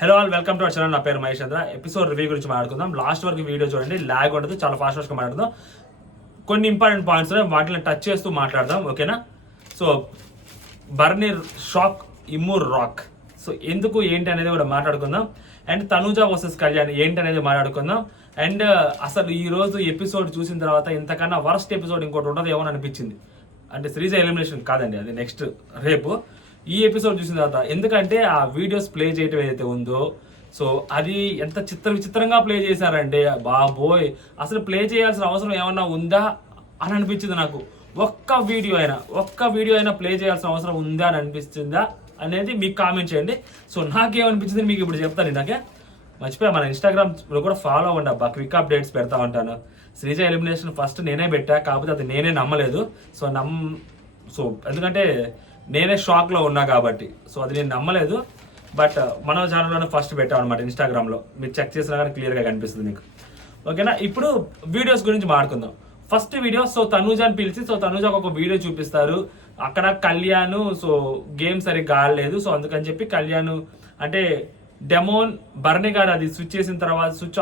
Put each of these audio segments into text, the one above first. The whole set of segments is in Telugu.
Hello all welcome to our channel. నా పేరు మహేష్ చంద్ర. ఎపిసోడ్ రివ్యూ గురించి మాట్లాడుకుందాం. లాస్ట్ వరకు వీడియో చూడండి, లాగ్ ఉండదు, చాలా ఫాస్ట్గా మాట్లాడుదాం. కొన్ని ఇంపార్టెంట్ పాయింట్స్ వాటిని టచ్ చేస్తూ మాట్లాడదాం, ఓకేనా? సో బర్నీ షాక్ ఇమ్మూర్ రాక్, సో ఎందుకు ఏంటి అనేది కూడా మాట్లాడుకుందాం. అండ్ తనూజ వర్సెస్ కళ్యాణ్ ఏంటి అనేది మాట్లాడుకుందాం. అండ్ అసలు ఈ రోజు ఎపిసోడ్ చూసిన తర్వాత ఇంతకన్నా వర్స్ట్ ఎపిసోడ్ ఇంకోటి ఉండదు ఏమో అనిపించింది. అంటే శ్రీజ ఎలిమినేషన్ కాదండి, అది నెక్స్ట్ రేపు. ఈ ఎపిసోడ్ చూసిన తర్వాత ఎందుకంటే ఆ వీడియోస్ ప్లే చేయటం ఏదైతే ఉందో, సో అది ఎంత విచిత్రంగా ప్లే చేశారంటే బాబోయ్, అసలు ప్లే చేయాల్సిన అవసరం ఏమన్నా ఉందా అని అనిపించింది నాకు. ఒక్క వీడియో అయినా ప్లే చేయాల్సిన అవసరం ఉందా అని అనిపిస్తుందా అనేది మీకు కామెంట్ చేయండి. సో నాకేమనిపించింది మీకు ఇప్పుడు చెప్తాను. నాకే మర్చిపోయా, మన ఇన్స్టాగ్రామ్లో కూడా ఫాలో అవ్వండి అబ్బా, క్విక్ అప్డేట్స్ పెడతా ఉంటాను. శ్రీజ ఎలిమినేషన్ ఫస్ట్ నేనే పెట్టా, కాకపోతే అది నేనే నమ్మలేదు. సో ఎందుకంటే నేనే షాక్లో ఉన్నా కాబట్టి, సో అది నేను నమ్మలేదు. బట్ మన ఛానల్లోనే ఫస్ట్ పెట్టాం అనమాట ఇన్స్టాగ్రామ్లో. మీరు చెక్ చేసినా కానీ క్లియర్గా కనిపిస్తుంది మీకు, ఓకేనా? ఇప్పుడు వీడియోస్ గురించి మాట్లాడుకుందాం. ఫస్ట్ వీడియో, సో తనూజాని పిలిచి, సో తనూజాకు ఒక వీడియో చూపిస్తారు. అక్కడ కళ్యాణ్ సో గేమ్ సరిగ్గా ఆడలేదు, సో అందుకని చెప్పి కళ్యాణ్ అంటే డెమోన్ బర్నీ గారు అది స్విచ్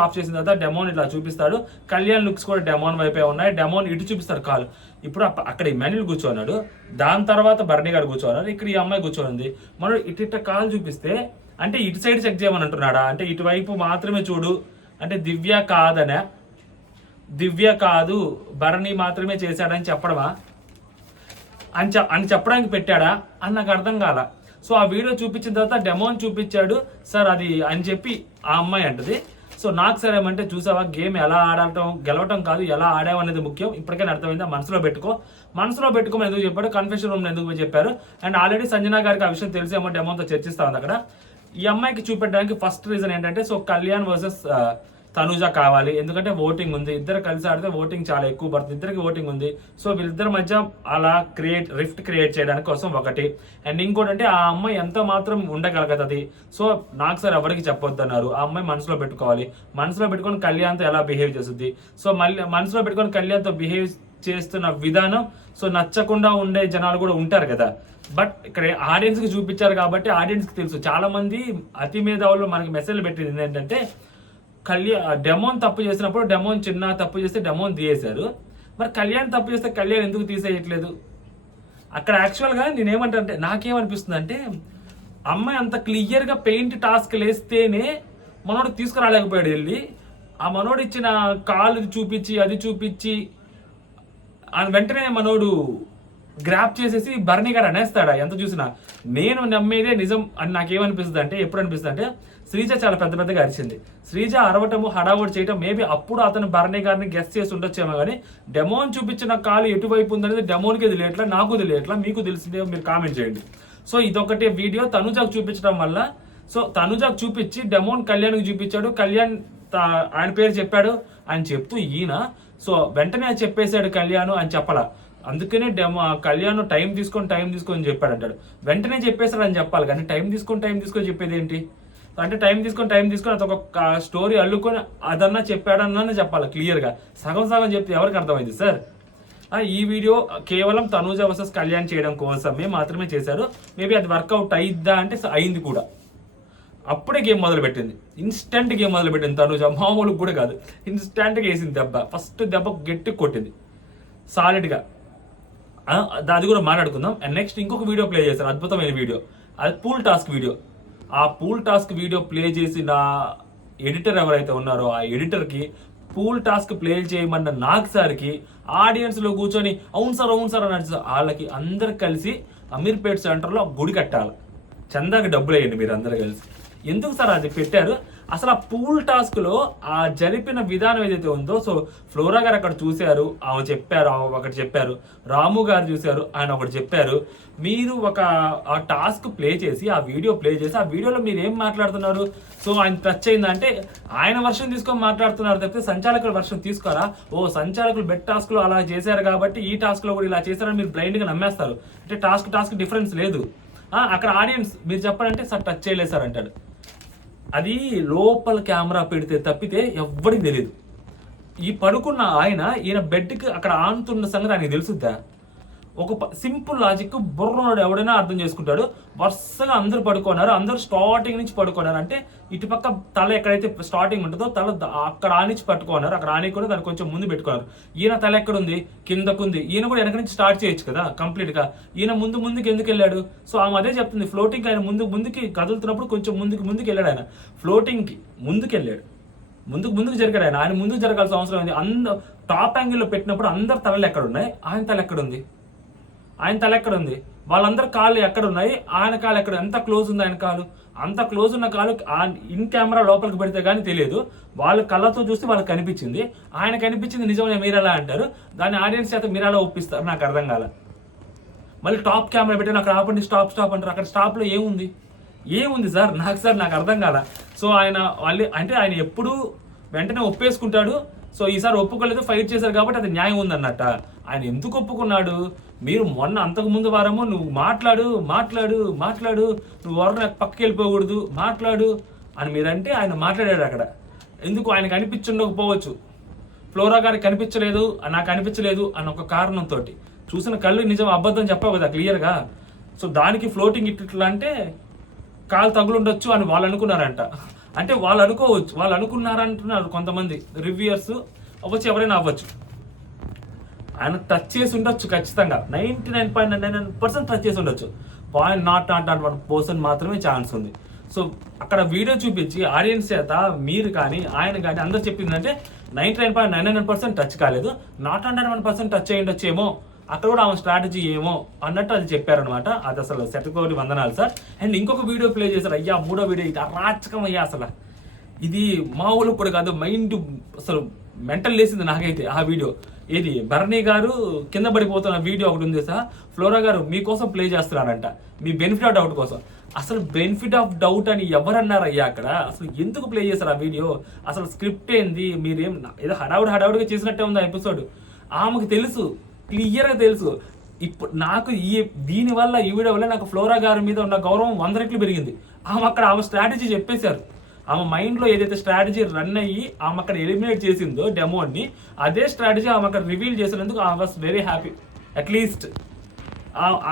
ఆఫ్ చేసిన తర్వాత డెమోన్ ఇట్లా చూపిస్తాడు. కళ్యాణ్ లుక్స్ కూడా డెమోన్ వైపే ఉన్నాయి. డెమోన్ ఇటు చూపిస్తారు కాల్. ఇప్పుడు అక్కడ ఇమాన్యుల్ కూర్చోన్నాడు, దాని తర్వాత బర్నీ గారు కూర్చోన్నారు, ఇక్కడ ఈ అమ్మాయి కూర్చోనుంది. మనం ఇటు కాల్ చూపిస్తే అంటే ఇటు సైడ్ చెక్ చేయమని అంటున్నాడా? అంటే ఇటువైపు మాత్రమే చూడు అంటే దివ్య కాదు బర్నీ మాత్రమే చేశాడని చెప్పడమా అని చెప్పడానికి పెట్టాడా అని నాకు అర్థం కాల. సో ఆ వీడియో చూపించిన తర్వాత డెమోన్ చూపించాడు సార్ అది అని చెప్పి ఆ అమ్మాయి అంటది. సో నాకు సరే ఏమంటే చూసావా, గేమ్ ఎలా ఆడటం గెలవటం కాదు, ఎలా ఆడావు అనేది ముఖ్యం. ఇప్పటికైనా అర్థమైందా? మనసులో పెట్టుకోమని ఎందుకు చెప్పాడు, కన్ఫెషన్ రూమ్ ఎందుకు చెప్పారు. అండ్ ఆల్రెడీ సంజన గారికి ఆ విషయం తెలిసేమో డెమోన్తో చర్చిస్తా ఉంది అక్కడ. ఈ అమ్మాయికి చూపెట్టడానికి ఫస్ట్ రీజన్ ఏంటంటే, సో కళ్యాణ్ వర్సెస్ తనూజ కావాలి, ఎందుకంటే ఓటింగ్ ఉంది, ఇద్దరు కలిసి ఆడితే ఓటింగ్ చాలా ఎక్కువ పడుతుంది, ఇద్దరికి ఓటింగ్ ఉంది. సో వీళ్ళిద్దరి మధ్య అలా రిఫ్ట్ క్రియేట్ చేయడానికి కోసం ఒకటి. అండ్ ఇంకోటి అంటే ఆ అమ్మాయి ఎంత మాత్రం ఉండగలుగుతుంది. సో నాకు సార్ ఎవరికి చెప్పొద్దు అన్నారు. ఆ అమ్మాయి మనసులో పెట్టుకోవాలి, మనసులో పెట్టుకొని కళ్యాణ్తో ఎలా బిహేవ్ చేస్తుంది. సో మళ్ళీ మనసులో పెట్టుకొని కళ్యాణ్తో బిహేవ్ చేస్తున్న విధానం సో నచ్చకుండా ఉండే జనాలు కూడా ఉంటారు కదా. బట్ ఇక్కడ ఆడియన్స్ కి చూపించారు కాబట్టి ఆడియన్స్ కి తెలుసు. చాలా మంది అతి మేధావులు మనకి మెసేజ్లు పెట్టింది ఏంటంటే, డెమోన్ తప్పు చేసినప్పుడు డెమోన్ చిన్న తప్పు చేస్తే డెమోన్ తీసేశారు, మరి కళ్యాణ్ తప్పు చేస్తే కళ్యాణ్ ఎందుకు తీసేయట్లేదు అక్కడ? యాక్చువల్గా నేనేమంటే నాకేమనిపిస్తుంది అంటే, అమ్మాయి అంత క్లియర్గా పెయింట్ టాస్క్ వేస్తేనే మనోడు తీసుకురాలేకపోయాడు వెళ్ళి. ఆ మనోడు ఇచ్చిన కాలు చూపించి అది చూపించి వెంటనే మనోడు గ్రాప్ చేసేసి బర్నీ గారు అనేస్తాడా? ఎంత చూసినా నేను నమ్మేదే నిజం అని నాకేమనిపిస్తుంది అంటే, ఎప్పుడు అనిపిస్తుంది అంటే, శ్రీజ చాలా పెద్దగా అరిచింది. శ్రీజ అరవటము హడావుడి చేయటం మేబీ అప్పుడు అతను బర్నీ గారిని గెస్ట్ చేసి ఉండొచ్చేమో, కానీ డెమోన్ చూపించిన కాలు ఎటువైపు ఉందనేది డెమోన్కి తెలియట్లా, నాకు తెలియట్లా, మీకు తెలిసిందే మీరు కామెంట్ చేయండి. సో ఇదొకటి వీడియో తనుజాకు చూపించడం వల్ల, సో తనుజాకు చూపించి డెమోన్ కళ్యాణ్కి చూపించాడు, కళ్యాణ్ ఆయన పేరు చెప్పాడు అని చెప్తూ ఈయన సో వెంటనే చెప్పేశాడు కళ్యాణ్ అని చెప్పాలా. అందుకనే కళ్యాణ్ టైం తీసుకొని చెప్పాడు అంటాడు. వెంటనే చెప్పేశాడని చెప్పాలి, కానీ టైం తీసుకొని చెప్పేది ఏంటి అంటే, టైం తీసుకొని అదొక స్టోరీ అల్లుకొని అదన్నా చెప్పాడన్నా చెప్పాలి క్లియర్గా. సగం చెప్తే ఎవరికి అర్థమైంది సార్? ఈ వీడియో కేవలం తనూజ వర్సెస్ కళ్యాణ్ చేయడం కోసమే మాత్రమే చేశారు. మేబీ అది వర్కౌట్ అయిద్దా అంటే అయింది కూడా. అప్పుడే గేమ్ మొదలుపెట్టింది, ఇన్స్టెంట్ గేమ్ మొదలుపెట్టింది తనూజ, మామూలు కూడా కాదు, ఇన్స్టెంట్గా వేసింది దెబ్బ. ఫస్ట్ దెబ్బ గట్టి కొట్టింది సాలిడ్గా. అది కూడా మాట్లాడుకుందాం. అండ్ నెక్స్ట్ ఇంకొక వీడియో ప్లే చేశారు, అద్భుతమైన వీడియో, అది పూల్ టాస్క్ వీడియో. ఆ పూల్ టాస్క్ వీడియో ప్లే చేసిన ఎడిటర్ ఎవరైతే ఉన్నారో ఆ ఎడిటర్కి పూల్ టాస్క్ ప్లే చేయమన్న నాకు సార్కి ఆడియన్స్లో కూర్చొని అవును సార్ అని వాళ్ళకి అందరు కలిసి అమీర్పేట్ సెంటర్లో గుడి కట్టాలి, చందాకి డబ్బులు వేయండి మీరు అందరు కలిసి. ఎందుకు సార్ అది పెట్టారు? అసలు ఆ పూల్ టాస్క్లో ఆ జరిపిన విధానం ఏదైతే ఉందో, సో ఫ్లోరా గారు అక్కడ చూశారు, ఆమె ఒకటి చెప్పారు, రాము గారు చూశారు, ఆయన ఒకటి చెప్పారు. మీరు ఆ టాస్క్ ప్లే చేసి ఆ వీడియో ప్లే చేసి ఆ వీడియోలో మీరు ఏం మాట్లాడుతున్నారు? సో ఆయన టచ్ అయిందంటే ఆయన వర్షన్ తీసుకొని మాట్లాడుతున్నారు తప్పితే సంచాలకుల వర్షన్ తీసుకోరా. సంచాలకులు బెట్ టాస్క్లో అలా చేశారు కాబట్టి ఈ టాస్క్లో కూడా ఇలా చేశారని మీరు బ్లైండ్గా నమ్మేస్తారు. అంటే టాస్క్ డిఫరెన్స్ లేదు. అక్కడ ఆడియన్స్ మీరు చెప్పాలంటే సార్ టచ్ చేయలేదు సార్ అంటాడు. అది లోపల కెమెరా పెడితే తప్పితే ఎవ్వడికి తెలియదు. ఈ పడుకున్న ఈయన బెడ్కి అక్కడ ఆనుతున్న సంగతి ఆయనకి తెలుసుద్దా? ఒక సింపుల్ లాజిక్ బుర్రనోడు ఎవడైనా అర్థం చేసుకుంటాడు. వరుసగా అందరూ పడుకున్నారు, అందరూ స్టార్టింగ్ నుంచి పడుకున్నారు. అంటే ఇటుపక్క తల ఎక్కడైతే స్టార్టింగ్ ఉంటుందో తల అక్కడ ఆనించి పట్టుకున్నారు, అక్కడ ఆని కూడా దాన్ని కొంచెం ముందు పెట్టుకున్నారు. ఈయన తల ఎక్కడుంది? కిందకుంది. ఈయన కూడా వెనక నుంచి స్టార్ట్ చేయొచ్చు కదా కంప్లీట్ గా. ఈయన ముందుకు ఎందుకు వెళ్ళాడు? సో ఆమె అదే చెప్తుంది, ఫ్లోటింగ్ ఆయన ముందుకి కదులుతున్నప్పుడు కొంచెం ముందుకు వెళ్ళాడు. ఆయన ఫ్లోటింగ్ కి ముందుకు వెళ్ళాడు, ముందుకు జరిగాడు. ఆయన ముందుకు జరగాల్సిన అవసరం ఉంది. టాప్ యాంగిల్లో పెట్టినప్పుడు అందరు తలలు ఎక్కడ ఉన్నాయి? ఆయన తల ఎక్కడుంది? ఆయన తల ఎక్కడ ఉంది? వాళ్ళందరి కాళ్ళు ఎక్కడ ఉన్నాయి? ఆయన కాళ్ళు ఎక్కడ? ఎంత క్లోజ్ ఉంది ఆయన కాలు? అంత క్లోజ్ ఉన్న కాలు ఇన్ కెమెరా లోపలికి పెడితే కానీ తెలియదు. వాళ్ళ కళ్ళతో చూస్తే వాళ్ళకి కనిపించింది. ఆయన కనిపించింది నిజమే మీరు ఎలా అంటారు? దాన్ని ఆడియన్స్ చేత మీరు ఎలా ఒప్పిస్తారు? నాకు అర్థం కాల. మళ్ళీ టాప్ కెమెరా పెట్టాను, అక్కడ ఆపండి స్టాప్ అంటారు. అక్కడ స్టాప్లో ఏముంది సార్? నాకు అర్థం కాల. సో ఆయన ఎప్పుడు వెంటనే ఒప్పేసుకుంటాడు. సో ఈసారి ఒప్పుకోలేదు, ఫైట్ చేశారు కాబట్టి అది న్యాయం ఉందన్నట్ట. ఆయన ఎందుకు ఒప్పుకున్నాడు? మీరు మొన్న అంతకుముందు వారము నువ్వు మాట్లాడు, నువ్వు ఎవరిని పక్కకి వెళ్ళిపోకూడదు, మాట్లాడు అని మీరంటే ఆయన మాట్లాడాడు అక్కడ. ఎందుకు ఆయనకు అనిపించుండకపోవచ్చు, ఫ్లోరా గారికి కనిపించలేదు, నాకు అనిపించలేదు అన్న ఒక కారణంతో. చూసిన కళ్ళు నిజం అబద్ధం చెప్పావు కదా క్లియర్గా. సో దానికి ఫ్లోటింగ్ ఇట్లా అంటే కాలు తగులుండొచ్చు అని వాళ్ళు అనుకున్నారంట. అంటే వాళ్ళు అనుకోవచ్చు, వాళ్ళు అనుకున్నారంటున్నారు కొంతమంది రివ్యూయర్స్ అవ్వచ్చు, ఎవరైనా అవ్వచ్చు. ఆయన టచ్ చేసి ఉండొచ్చు ఖచ్చితంగా, 99.99% టచ్ చేసి ఉండొచ్చు. 0.01% మాత్రమే ఛాన్స్ ఉంది. సో అక్కడ వీడియో చూపించి ఆడియన్స్ చేత మీరు కానీ ఆయన కానీ అందరు చెప్పిందంటే 99.99% టచ్ కాలేదు, 0.1% టచ్ అయ్యి ఉండొచ్చేమో, అక్కడ కూడా ఆమె స్ట్రాటజీ ఏమో అన్నట్టు అది చెప్పారనమాట. అది అసలు శతకోటి వందనాలు సార్. అండ్ ఇంకొక వీడియో ప్లే చేశారు. అయ్యా 3వ వీడియో ఇది అరాచకం అయ్యా. అసలు ఇది మామూలు కూడా కాదు, మైండ్ అసలు మెంటల్ లేసింది నాకైతే ఆ వీడియో. ఏది భరణి గారు కింద పడిపోతున్న వీడియో ఒకటి ఉంది సార్. ఫ్లోరా గారు మీకోసం ప్లే చేస్తున్నారంట, మీ బెనిఫిట్ ఆఫ్ డౌట్ కోసం. అసలు బెనిఫిట్ ఆఫ్ డౌట్ అని ఎవరన్నారయ్యా అక్కడ? అసలు ఎందుకు ప్లే చేశారు ఆ వీడియో? అసలు స్క్రిప్ట్ ఏంది? మీరేం ఏదో హడావుడిగా చేసినట్టే ఉంది ఆ ఎపిసోడ్. ఆమెకు తెలుసు, క్లియర్గా తెలుసు. ఇప్పుడు నాకు దీనివల్ల ఈ వీడియో వల్ల నాకు ఫ్లోరా గారి మీద ఉన్న గౌరవం 100 రెట్లు పెరిగింది. ఆమె స్ట్రాటజీ చెప్పేశారు. ఆమె మైండ్లో ఏదైతే స్ట్రాటజీ రన్ అయ్యి ఆమె అక్కడ ఎలిమినేట్ చేసిందో డెమోని, అదే స్ట్రాటజీ ఆమె అక్కడ రివీల్ చేసినందుకు I was very happy. At least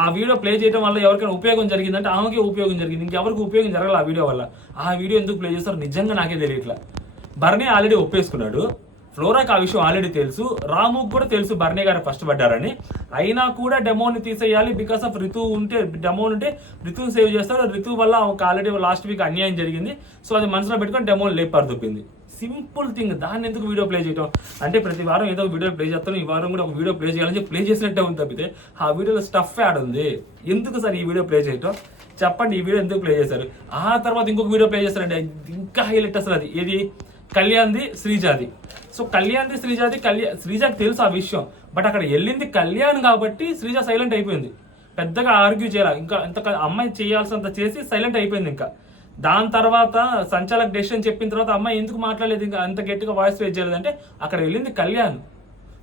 ఆ వీడియో ప్లే చేయడం వల్ల ఎవరికైనా ఉపయోగం జరిగిందంటే ఆమెకే ఉపయోగం జరిగింది, ఇంకెవరికి ఉపయోగం జరగాలి ఆ వీడియో వల్ల. ఆ వీడియో ఎందుకు ప్లే చేస్తారో నిజంగా నాకే తెలియట్లా. భరణి ఆల్రెడీ ఒప్పేసుకున్నాడు, ఫ్లోరాకి ఆ విషయం ఆల్రెడీ తెలుసు, రాముకు కూడా తెలుసు భరణి గారు ఫస్ట్ పడ్డారని. అయినా కూడా డెమోని తీసేయాలి బికాస్ ఆఫ్ రితు ఉంటే, డెమోన్ ఉంటే రితుని సేవ్ చేస్తారు. రితు వల్ల ఆల్రెడీ లాస్ట్ వీక్ అన్యాయం జరిగింది. సో అది మనసులో పెట్టుకొని డెమోని లేపారు దొప్పింది. Simple thing. దాన్ని ఎందుకు వీడియో ప్లే చేయడం? అంటే ప్రతి వారం ఏదో వీడియో ప్లే చేస్తాను, ఈ వారం కూడా ఒక వీడియో ప్లే చేయాలని ప్లే చేసినట్టే ఉంది తప్పితే ఆ వీడియోలో స్టఫ్ యాడ్ ఉంది. ఎందుకు సార్ ఈ వీడియో ప్లే చేయటం? చెప్పండి, ఈ వీడియో ఎందుకు ప్లే చేశారు? ఆ తర్వాత ఇంకొక వీడియో ప్లే చేస్తారంటే ఇంకా హైలైట్ అసలు. అది ఏది? కళ్యాణ్ది శ్రీజాది. సో కళ్యాణ్ది శ్రీజాకి తెలుసు ఆ విషయం, బట్ అక్కడ వెళ్ళింది కళ్యాణ్ కాబట్టి శ్రీజ సైలెంట్ అయిపోయింది. పెద్దగా ఆర్గ్యూ చేయాలి, ఇంకా ఎంత అమ్మాయి చేయాల్సినంత చేసి సైలెంట్ అయిపోయింది. ఇంకా దాని తర్వాత సంచాలక్ డెసిషన్ చెప్పిన తర్వాత అమ్మాయి ఎందుకు మాట్లాడలేదు, ఇంకా అంత గట్టిగా వాయిస్ రేజ్ చేయలేదంటే అక్కడ వెళ్ళింది కళ్యాణ్.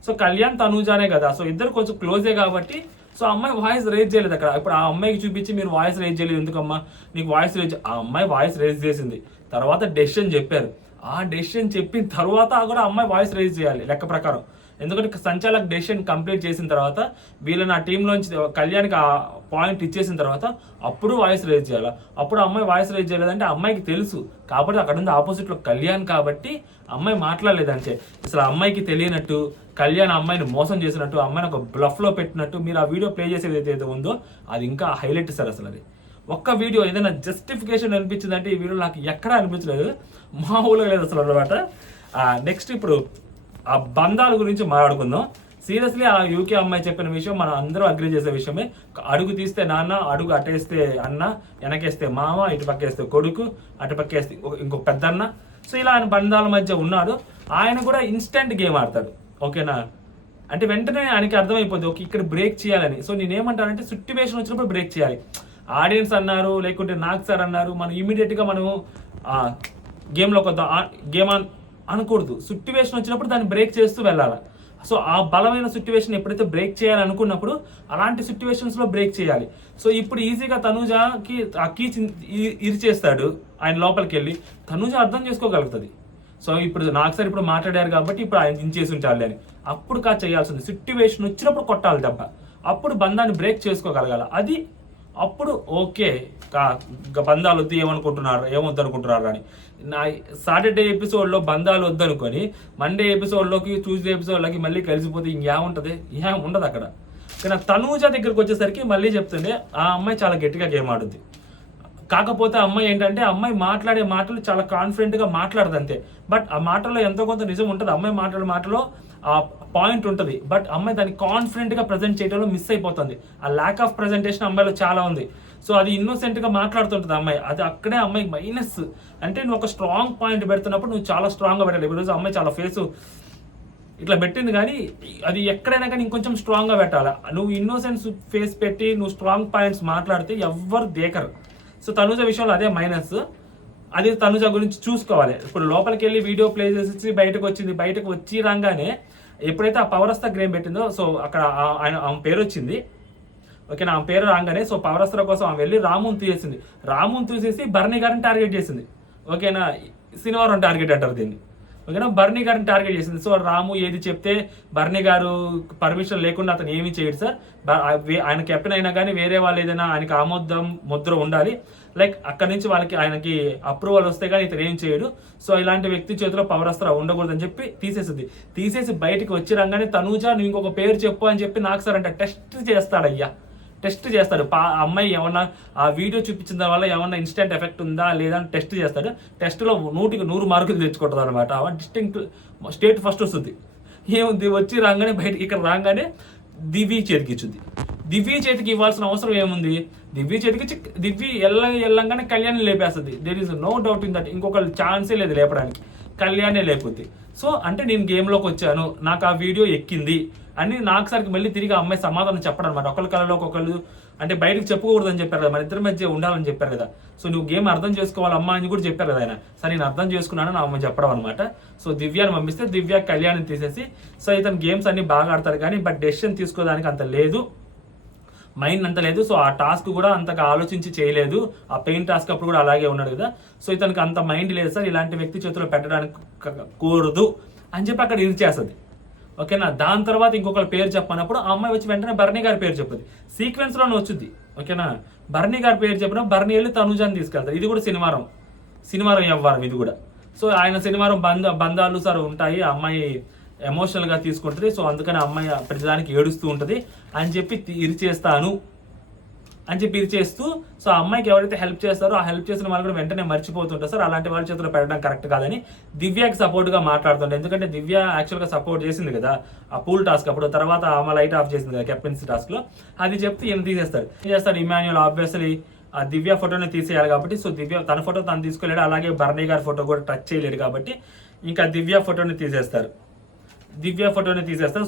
సో కళ్యాణ్ తనూజానే కదా, సో ఇద్దరు కొంచెం క్లోజే కాబట్టి సో అమ్మాయి వాయిస్ రేజ్ చేయలేదు అక్కడ. ఇప్పుడు ఆ అమ్మాయికి చూపించి మీరు వాయిస్ రేజ్ చేయలేదు ఎందుకమ్మా, నీకు వాయిస్ రేజ్. ఆ అమ్మాయి వాయిస్ రేజ్ చేసింది, తర్వాత డెసిషన్ చెప్పారు. ఆ డెసిషన్ చెప్పిన తర్వాత కూడా అమ్మాయి వాయిస్ రేజ్ చేయాలి లెక్క ప్రకారం. ఎందుకంటే సంచాలక్ డెసిషన్ కంప్లీట్ చేసిన తర్వాత వీళ్ళని ఆ టీంలోంచి కళ్యాణ్కి ఆ పాయింట్ ఇచ్చేసిన తర్వాత అప్పుడు వాయిస్ రేజ్ చేయాలి. అప్పుడు అమ్మాయి వాయిస్ రేజ్ చేయలేదంటే అమ్మాయికి తెలుసు కాబట్టి అక్కడ ఉంది ఆపోజిట్లో కళ్యాణ్ కాబట్టి అమ్మాయి మాట్లాడలేదంటే. అసలు అమ్మాయికి తెలియనట్టు కళ్యాణ్ అమ్మాయిని మోసం చేసినట్టు, అమ్మాయిని ఒక బ్లఫ్లో పెట్టినట్టు మీరు ఆ వీడియో ప్లే చేసేది ఏదైతే ఉందో అది ఇంకా హైలైట్ సార్. అసలు అది ఒక్క వీడియో ఏదైనా జస్టిఫికేషన్ అనిపించిందంటే ఈ వీడియో నాకు ఎక్కడా అనిపించలేదు, మామూలుగా లేదు అసలు అనమాట. నెక్స్ట్ ఇప్పుడు ఆ బంధాల గురించి మాట్లాడుకుందాం. సీరియస్లీ ఆ యూకే అమ్మాయి చెప్పిన విషయం మనం అందరూ అగ్రి చేసే విషయమే. అడుగు తీస్తే నాన్న, అడుగు అటేస్తే అన్న, వెనకేస్తే మామ, ఇటు పక్కేస్తే కొడుకు, అటు పక్కేస్తే ఇంకొక పెద్దన్న. సో ఇలా ఆయన బంధాల మధ్య ఉన్నాడు. ఆయన కూడా ఇన్స్టెంట్ గేమ్ ఆడతాడు, ఓకేనా. అంటే వెంటనే ఆయనకి అర్థమైపోద్ది ఓకే ఇక్కడ బ్రేక్ చేయాలని. సో నేనేమంటానంటే సిట్యువేషన్ వచ్చినప్పుడు బ్రేక్ చేయాలి. ఆడియన్స్ అన్నారు లేకుంటే నాగ్ సార్ అన్నారు, మనం ఇమీడియట్గా మనము గేమ్లోకి వద్దాం, గేమ్ అనకూడదు. సిట్యువేషన్ వచ్చినప్పుడు దాన్ని బ్రేక్ చేస్తూ వెళ్ళాలి. సో ఆ బలమైన సిట్యువేషన్ ఎప్పుడైతే బ్రేక్ చేయాలనుకున్నప్పుడు అలాంటి సిట్యువేషన్స్లో బ్రేక్ చేయాలి. సో ఇప్పుడు ఈజీగా తనూజకి ఆ కీ ఇరిచేస్తాడు ఆయన లోపలికి వెళ్ళి, తనూజ అర్థం చేసుకోగలుగుతుంది. సో ఇప్పుడు నాగ్ సార్ ఇప్పుడు మాట్లాడారు కాబట్టి ఇప్పుడు ఆయన దించేసి ఉంటాడు అని అప్పుడు చేయాల్సింది. సిట్యువేషన్ వచ్చినప్పుడు కొట్టాలి దెబ్బ, అప్పుడు బంధాన్ని బ్రేక్ చేసుకోగలగాల. అది అప్పుడు ఓకే బంధాలు వద్దు ఏమొద్దు అనుకుంటున్నారు అని. నా సాటర్డే ఎపిసోడ్లో బంధాలు వద్దనుకొని మండే ఎపిసోడ్లోకి ట్యూస్డే ఎపిసోడ్లోకి మళ్ళీ కలిసిపోతే ఇంకేముంటుంది, ఏం ఉండదు అక్కడ. కానీ తనూజ దగ్గరికి వచ్చేసరికి మళ్ళీ చెప్తుండే ఆ అమ్మాయి చాలా గట్టిగా గేమ్ ఆడుద్ది. కాకపోతే అమ్మాయి ఏంటంటే అమ్మాయి మాట్లాడే మాటలు చాలా కాన్ఫిడెంట్గా మాట్లాడదు అంతే. బట్ ఆ మాటల్లో ఎంతో కొంత నిజం ఉంటుంది. అమ్మాయి మాట్లాడే మాటలో ఆ పాయింట్ ఉంటుంది. బట్ అమ్మాయి దాన్ని కాన్ఫిడెంట్గా ప్రజెంట్ చేయడంలో మిస్ అయిపోతుంది. ఆ ల్యాక్ ఆఫ్ ప్రజెంటేషన్ అమ్మాయిలో చాలా ఉంది. సో అది ఇన్నోసెంట్గా మాట్లాడుతుంటుంది అమ్మాయి. అది అక్కడే అమ్మాయికి మైనస్. అంటే నువ్వు ఒక స్ట్రాంగ్ పాయింట్ పెడుతున్నప్పుడు నువ్వు చాలా స్ట్రాంగ్గా పెట్టాలి. ఈరోజు అమ్మాయి చాలా ఫేసు ఇట్లా పెట్టింది, కానీ అది ఎక్కడైనా కానీ ఇంకొంచెం స్ట్రాంగ్గా పెట్టాలి. నువ్వు ఇన్నోసెన్స్ ఫేస్ పెట్టి నువ్వు స్ట్రాంగ్ పాయింట్స్ మాట్లాడితే ఎవ్వరు దేకరు. సో తనుజ విషయంలో అదే మైనస్. అది తనుజ గురించి చూసుకోవాలి. ఇప్పుడు లోపలికి వెళ్ళి వీడియో ప్లే చేసి బయటకు వచ్చింది. బయటకు వచ్చి రాగానే ఎప్పుడైతే ఆ పవరస్తా గేమ్ పెట్టిందో సో అక్కడ ఆమె పేరు వచ్చింది. ఓకేనా, ఆమె పేరు రాగానే సో పవరస్త్ర కోసం ఆమె వెళ్ళి రాముని తీసేసింది. రాముని తీసేసి బర్నీ గారిని టార్గెట్ చేసింది. ఓకేనా, శనివారం టార్గెట్ అంటారు దీన్ని. ఓకేనా, బర్నీ గారిని టార్గెట్ చేసింది. సో రాము ఏది చెప్తే బర్నీ గారు పర్మిషన్ లేకుండా అతను ఏమీ చేయడు సార్. ఆయన కెప్టెన్ అయినా కానీ వేరే వాళ్ళు ఏదైనా ఆయనకి ఆమోదం ముద్ర ఉండాలి. లైక్ అక్కడి నుంచి వాళ్ళకి ఆయనకి అప్రూవల్ వస్తే కానీ ఇతను ఏం చేయడు. సో ఇలాంటి వ్యక్తి చేతిలో పవరస్త్ర ఉండకూడదని చెప్పి తీసేసి బయటికి వచ్చి రాగానే తనూజ నువ్వు ఇంకొక పేరు చెప్పు అని చెప్పి నాకు సార్ అంటే టెస్ట్ చేస్తాడయ్యా. టెస్ట్ చేస్తాడు. అమ్మాయి ఏమన్నా ఆ వీడియో చూపించిన వల్ల ఏమన్నా ఇన్స్టెంట్ ఎఫెక్ట్ ఉందా లేదా అని టెస్ట్ చేస్తాడు. టెస్ట్లో 100కి 100 మార్కులు తెచ్చుకుంటుంది అనమాట. డిస్టింక్ట్ స్టేట్ ఫస్ట్ వస్తుంది. ఏముంది, వచ్చి రాగానే బయట ఇక్కడ రాగానే దివ్య చేతికి ఇచ్చుద్ది. దివ్య చేతికి ఇవ్వాల్సిన అవసరం ఏముంది? దివ్య చేతికి దివ్య ఎల్లంగానే కళ్యాణ్ లేపేస్తుంది. There is no doubt in that. ఇంకొకరు ఛాన్సే లేదు లేపడానికి, కళ్యాణే లేపుద్ది. సో అంటే నేను గేమ్లోకి వచ్చాను, నాకు ఆ వీడియో ఎక్కింది అని నాకు సరికి మళ్ళీ తిరిగి అమ్మాయి సమాధానం చెప్పడం అనమాట. ఒకరి కళలో ఒకళ్ళు అంటే బయటకు చెప్పుకోకూడదని చెప్పారు కదా, మన ఇద్దరి మధ్య ఉండాలని చెప్పారు కదా. సో నువ్వు గేమ్ అర్థం చేసుకోవాలి అమ్మ అని కూడా చెప్పారు కదా ఆయన. సరే నేను అర్థం చేసుకున్నాను నా అమ్మ చెప్పడం అనమాట. సో దివ్యాని పంపిస్తే దివ్య కళ్యాణ్ని తీసేసి సో ఇతను గేమ్స్ అన్ని బాగా ఆడతారు కానీ బట్ డెసిషన్ తీసుకోవడానికి అంత లేదు, మైండ్ అంత లేదు. సో ఆ టాస్క్ కూడా అంతగా ఆలోచించి చేయలేదు. ఆ పెయిన్ టాస్క్ అప్పుడు కూడా అలాగే ఉన్నాడు కదా. సో ఇతనికి అంత మైండ్ లేదు సార్, ఇలాంటి వ్యక్తి చేతిలో పెట్టడానికి కూడదు అని చెప్పి అక్కడ ఇరిచేస్తుంది. ఓకేనా, దాని తర్వాత ఇంకొకరి పేరు చెప్పనప్పుడు ఆ అమ్మాయి వచ్చి వెంటనే బర్నీ గారి పేరు చెప్పుద్ది. సీక్వెన్స్లోనే వచ్చింది. ఓకేనా, బర్నీ గారి పేరు చెప్పిన బర్నీ వెళ్ళి తనుజాని తీసుకెళ్తారు. ఇది కూడా శనివారం వ్యవహారం ఇది కూడా. సో ఆయన శనివారం బంధాలు సార్ ఉంటాయి, ఆ అమ్మాయి ఎమోషనల్గా తీసుకుంటుంది. సో అందుకని అమ్మాయి ప్రతిదానికి ఏడుస్తూ ఉంటుంది అని చెప్పి ఇరిచేస్తాను అని చెప్పి ఇరిచేస్తూ సో ఆ అమ్మాయికి ఎవరైతే హెల్ప్ చేస్తారో ఆ హెల్ప్ చేసిన వాళ్ళు కూడా వెంటనే మర్చిపోతుంటారు సార్. అలాంటి వాళ్ళ చేతిలో పెట్టడం కరెక్ట్ కాదని దివ్యకి సపోర్ట్గా మాట్లాడుతుంటారు. ఎందుకంటే దివ్య యాక్చువల్గా సపోర్ట్ చేసింది కదా ఆ పూల్ టాస్క్ అప్పుడు. తర్వాత ఆమె లైట్ ఆఫ్ చేసింది కదా కెప్టెన్సీ టాస్క్లో. అది చెప్తే ఈయన తీసేస్తాడు. ఇమాన్యుయల్ ఆబ్వియస్లీ ఆ దివ్య ఫోటోని తీసేయాలి కాబట్టి సో దివ్య తన ఫోటో తను తీసుకోలేడు, అలాగే బర్నీ గారి ఫోటో కూడా టచ్ చేయలేడు కాబట్టి ఇంకా దివ్య ఫోటోని తీసేస్తారు.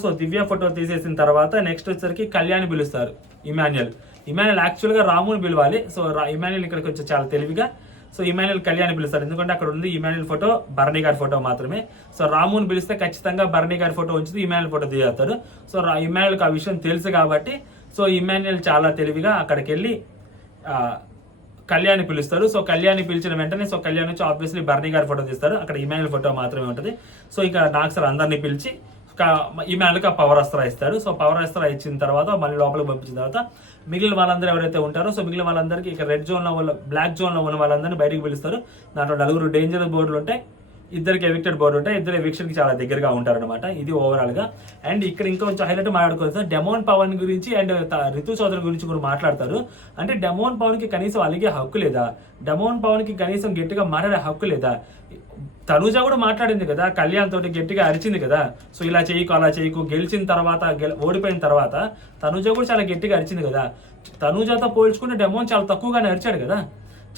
సో దివ్య ఫోటో తీసేసిన తర్వాత నెక్స్ట్ వచ్చేసరికి కళ్యాణ్ పిలుస్తారు. ఇమాన్యుయల్ యాక్చువల్గా రాముని పిలవాలి. సో ఇమాన్యుయల్ ఇక్కడికి వచ్చి చాలా తెలివిగా సో ఇమాన్యుయల్ కళ్యాణ్ పిలుస్తారు. ఎందుకంటే అక్కడ ఉంది ఇమాన్యుయల్ ఫోటో, బర్నీ గారి ఫోటో మాత్రమే. సో రాముని పిలిస్తే ఖచ్చితంగా బర్నీ గారి ఫోటో ఉంచుతూ ఇమాన్యుయల్ ఫోటో తీసేస్తారు. సో ఇమాన్యుయల్కి ఆ విషయం తెలుసు కాబట్టి సో ఇమాన్యుయల్ చాలా తెలివిగా అక్కడికి వెళ్ళి కళ్యాణ్ పిలుస్తారు. సో కళ్యాణ్ పిలిచిన వెంటనే సో కళ్యాణ్ నుంచి ఆబ్వియస్లీ బర్నీ గారి ఫోటో తీస్తారు. అక్కడ ఇమాన్యుయల్ ఫోటో మాత్రమే ఉంటుంది. సో ఇక నాకు సార్ అందరినీ పిలిచి ఇమాన్యుయల్కి ఆ పవర్ అస్త్రా ఇస్తాడు. సో పవర్ అస్త్రా ఇచ్చిన తర్వాత మళ్ళీ లోపలికి పంపించిన తర్వాత మిగిలిన వాళ్ళందరూ ఎవరైతే ఉంటారో సో మిగిలిన వాళ్ళందరికీ ఇక రెడ్ జోన్లో బ్లాక్ జోన్లో ఉన్న వాళ్ళందరినీ బయటకు పిలుస్తారు. దాంట్లో 4 డేంజరస్ బోర్డులు ఉంటాయి, 2 ఎవిక్టెడ్ బోర్డు ఉంటాయి. 2 ఎవిక్షన్కి చాలా దగ్గరగా ఉంటారనమాట. ఇది ఓవరాల్గా. అండ్ ఇక్కడ ఇంకా కొంచెం హైలైట్ మాట్లాడుకోవచ్చు సార్ డెమోన్ పవన్ గురించి అండ్ రితు చౌదరి గురించి కూడా మాట్లాడతారు. అంటే డెమోన్ పవన్కి కనీసం అలిగే హక్కు లేదా? డెమోన్ పవన్కి కనీసం గట్టిగా మాట్లాడే హక్కు లేదా? తనుజ కూడా మాట్లాడింది కదా, కళ్యాణ్ తోటి గట్టిగా అరిచింది కదా. సో ఇలా చేయకు అలా చేయకు, గెలిచిన తర్వాత ఓడిపోయిన తర్వాత తనుజ కూడా చాలా గట్టిగా అరిచింది కదా. తనుజతో పోల్చుకుంటే డెమోన్ చాలా తక్కువగానే అరిచాడు కదా,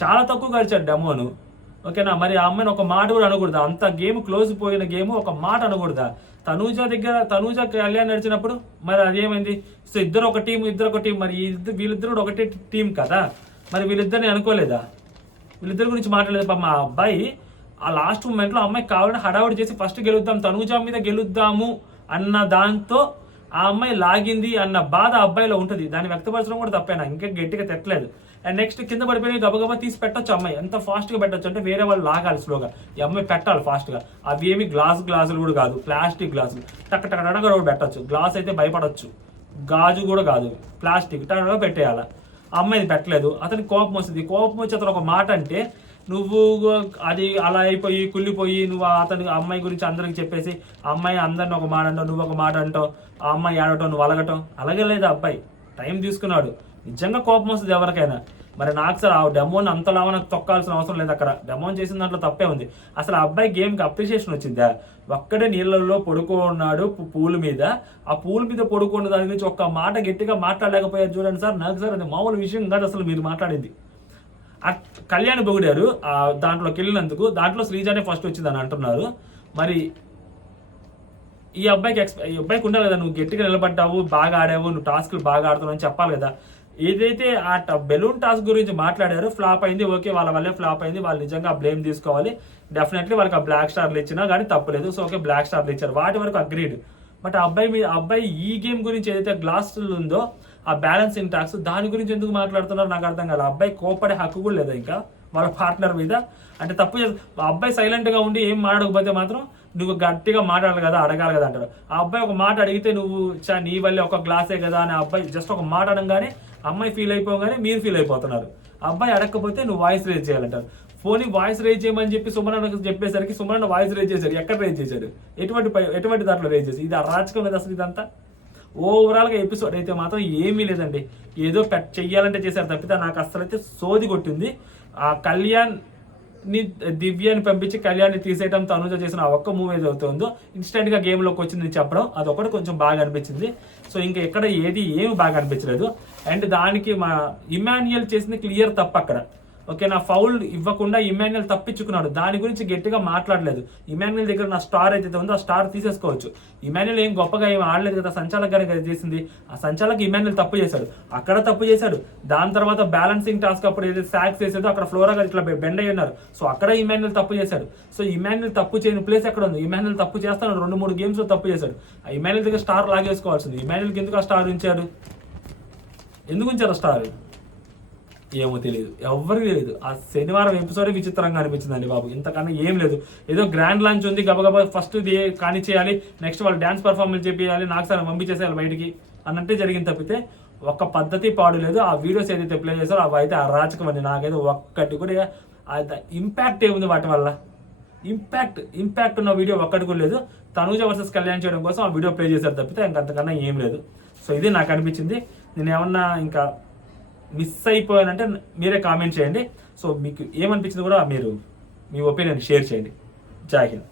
చాలా తక్కువగా అరిచాడు డెమోను. ఓకేనా, మరి ఆ అమ్మాయిని ఒక మాట కూడా అనకూడదా? అంత గేమ్ క్లోజ్ పోయిన గేమ్ ఒక మాట అనకూడదా? తనుజ కళ్యాణ్ నడిచినప్పుడు మరి అదేమైంది? సో ఇద్దరు ఒక టీం మరి వీళ్ళిద్దరు కూడా ఒకటే టీం కదా, మరి వీళ్ళిద్దరిని అనుకోలేదా? వీళ్ళిద్దరి గురించి మాట్లాడలేదు. మా అబ్బాయి ఆ లాస్ట్ మూమెంట్లో అమ్మాయి కావాలని హడావుడి చేసి ఫస్ట్ తనుజ మీద గెలుద్దాము అన్న దాంతో ఆ అమ్మాయి లాగింది అన్న బాధ అబ్బాయిలో ఉంటుంది. దాన్ని వ్యక్తపరచడం కూడా తప్పేనా, ఇంకా గట్టిగా తిట్టలేదు. అండ్ నెక్స్ట్ కింద పడిపోయి గబగబా తీసి పెట్టొచ్చు అమ్మాయి. ఎంత ఫాస్ట్గా పెట్టొచ్చు అంటే వేరే వాళ్ళు లాగాలి స్లోగా, ఈ అమ్మాయి పెట్టాలి ఫాస్ట్గా. అవి ఏమి గ్లాసులు కూడా కాదు, ప్లాస్టిక్ గ్లాసులు టక్ టక్ టక్ పెట్టచ్చు. గ్లాస్ అయితే భయపడొచ్చు, గాజు కూడా కాదు, ప్లాస్టిక్ టైంలో పెట్టేయాలి. ఆ అమ్మాయి పెట్టలేదు, అతనికి కోపం వస్తుంది. కోపం వచ్చి అతను ఒక మాట అంటే నువ్వు అది అలా అయిపోయి కుళ్ళిపోయి నువ్వు అతని అమ్మాయి గురించి అందరికి చెప్పేసి అమ్మాయి అందరిని ఒక మాట అంటావు, నువ్వు ఒక మాట అంటావు, ఆ అమ్మాయి ఆడటం నువ్వు అలగటం. అలాగే లేదు, అబ్బాయి టైం తీసుకున్నాడు. నిజంగా కోపం వస్తుంది ఎవరికైనా. మరి నాకు సార్ ఆ డెమోని అంతలా నాకు తొక్కాల్సిన అవసరం లేదు. అక్కడ డెమోన్ చేసిన దాంట్లో తప్పే ఉంది. అసలు ఆ అబ్బాయి గేమ్కి అప్రిషియేషన్ వచ్చిందా? ఒక్కడే నీళ్ళల్లో పడుకున్నాడు పూల్ మీద, ఆ పూల్ మీద పడుకున్న దాని గురించి ఒక్క మాట గట్టిగా మాట్లాడలేకపోయారు చూడండి సార్. నాకు సార్ అది మామూలు విషయం కాదు అసలు మీరు మాట్లాడింది. కళ్యాణ్ పొగిడారు దాంట్లోకి వెళ్ళినందుకు, దాంట్లో శ్రీజానే ఫస్ట్ వచ్చిందని అంటున్నారు. మరి ఈ అబ్బాయికి ఉండాలి కదా, నువ్వు గట్టిగా నిలబడ్డావు, బాగా ఆడావు, నువ్వు టాస్క్లు బాగా ఆడుతున్నావు అని చెప్పాలి కదా. ఏదైతే ఆ బెలూన్ టాస్క్ గురించి మాట్లాడారో ఫ్లాప్ అయింది, ఓకే వాళ్ళ వల్లే ఫ్లాప్ అయింది, వాళ్ళు నిజంగా బ్లేమ్ తీసుకోవాలి. డెఫినెట్లీ వాళ్ళకి ఆ బ్లాక్ స్టార్లు ఇచ్చినా కానీ తప్పలేదు. సో ఓకే బ్లాక్ స్టార్లు ఇచ్చారు, వాటి వరకు అగ్రీడ్. బట్ ఆ అబ్బాయి ఈ గేమ్ గురించి ఏదైతే గ్లాస్ ఉందో ఆ బ్యాలెన్సింగ్ టాస్క్ దాని గురించి ఎందుకు మాట్లాడుతున్నారు నాకు అర్థం కాదు. అబ్బాయి కోపడే హక్కు కూడా లేదా ఇంకా వాళ్ళ పార్ట్నర్ మీద. అంటే తప్పు అబ్బాయి సైలెంట్గా ఉండి ఏం మాట్లాడకపోతే మాత్రం నువ్వు గట్టిగా మాట్లాడాలి కదా, అడగాలి కదా అంటారు. ఆ అబ్బాయి ఒక మాట అడిగితే నువ్వు నీ వల్లే ఒక గ్లాసే కదా అని అబ్బాయి జస్ట్ ఒక మాట అనగానే అమ్మాయి ఫీల్ అయిపోగానే మీరు ఫీల్ అయిపోతున్నారు. అబ్బాయి అడగకపోతే నువ్వు వాయిస్ రేజ్ చేయాలంటారు. ఫోన్ వాయిస్ రేజ్ చేయమని చెప్పి సుమరన్న చెప్పేసరికి సుమరన్న వాయిస్ రేజ్ చేశారు. ఎక్కడ రేజ్ చేశాడు? ఎటువంటి దాంట్లో రేజ్ చేసి? ఇది అరాచకం లేదు అసలు ఇదంతా. ఓవరాల్గా ఎపిసోడ్ అయితే మాత్రం ఏమీ లేదండి, ఏదో చెయ్యాలంటే చేశారు తప్పితే నాకు అసలు అయితే సోది కొట్టింది. ఆ కళ్యాణ్ని దివ్యాని పంపించి కళ్యాణ్ని తీసేయడం తనుజ చేసిన ఆ ఒక్క మూవీ ఏదైతే ఉందో ఇన్స్టెంట్గా గేమ్లోకి వచ్చింది చెప్పడం అదొకటి కొంచెం బాగా అనిపించింది. సో ఇంకా ఎక్కడ ఏమి బాగా అనిపించలేదు. అండ్ దానికి మా ఇమాన్యుయల్ చేసింది క్లియర్ తప్ప అక్కడ. ఓకే, నా ఫౌల్ ఇవ్వకుండా ఇమాన్యుయల్ తప్పించుకున్నాడు, దాని గురించి గట్టిగా మాట్లాడలేదు. ఇమాన్యుయల్ దగ్గర నా స్టార్ అయితే ఉందో ఆ స్టార్ తీసేసుకోవచ్చు. ఇమాన్యుయల్ ఏం గొప్పగా ఏం ఆడలేదు కదా, సంచాలక్ గారి కదా చేసింది. ఆ సంచాలక్ ఇమాన్యుయల్ తప్పు చేశాడు, అక్కడ తప్పు చేశాడు. దాని తర్వాత బ్యాలెన్సింగ్ టాస్క్ అప్పుడు ఏదైతే సాక్స్ చేసేదో అక్కడ ఫ్లోరా గారు ఇట్లా బెండ్ అయ్యి ఉన్నారు. సో అక్కడ ఇమాన్యుయల్ తప్పు చేశాడు. సో ఇమాన్యుయల్ తప్పు చేయని ప్లేస్ ఎక్కడ ఉంది? ఇమాన్యుయల్ తప్పు చేస్తాను 2-3 గేమ్స్ లో తప్పు చేశాడు. ఆ ఇమాన్యుయల్ దగ్గర స్టార్ లాగేసుకోవాల్సింది. ఇమాన్యుయల్కి ఎందుకు ఆ స్టార్ ఉంచారు? ఎందుకు ఉంచారు ఆ స్టార్? ఏమో తెలియదు, ఎవరికి తెలియదు. ఆ శనివారం ఎపిసోడే విచిత్రంగా అనిపించిందండి బాబు. ఇంతకన్నా ఏం లేదు. ఏదో గ్రాండ్ లాంచ్ ఉంది, గబగబా ఫస్ట్ కానీ చేయాలి, నెక్స్ట్ వాళ్ళు డ్యాన్స్ పర్ఫార్మెన్స్ చేయాలి, నాకు సార్ పంపించేసేయాలి బయటికి అన్నట్టే జరిగింది తప్పితే ఒక పద్ధతి పాడు లేదు. ఆ వీడియోస్ ఏదైతే ప్లే చేస్తారో అవి అయితే అరాచకం అండి. నాకైతే ఒక్కటి కూడా ఇంపాక్ట్ ఏముంది వాటి వల్ల? ఇంపాక్ట్ ఉన్న వీడియో ఒక్కటి కూడా లేదు. తనూజ వర్సెస్ కళ్యాణ్ చేయడం కోసం ఆ వీడియో ప్లే చేశారు తప్పితే ఇంకంతకన్నా ఏం లేదు. సో ఇది నాకు అనిపించింది. నేను ఏమన్నా ఇంకా మిస్ అయిపోయానంటే మీరే కామెంట్ చేయండి. సో మీకు ఏమనిపించింది కూడా మీరు మీ ఒపీనియన్ షేర్ చేయండి. జై హింద్.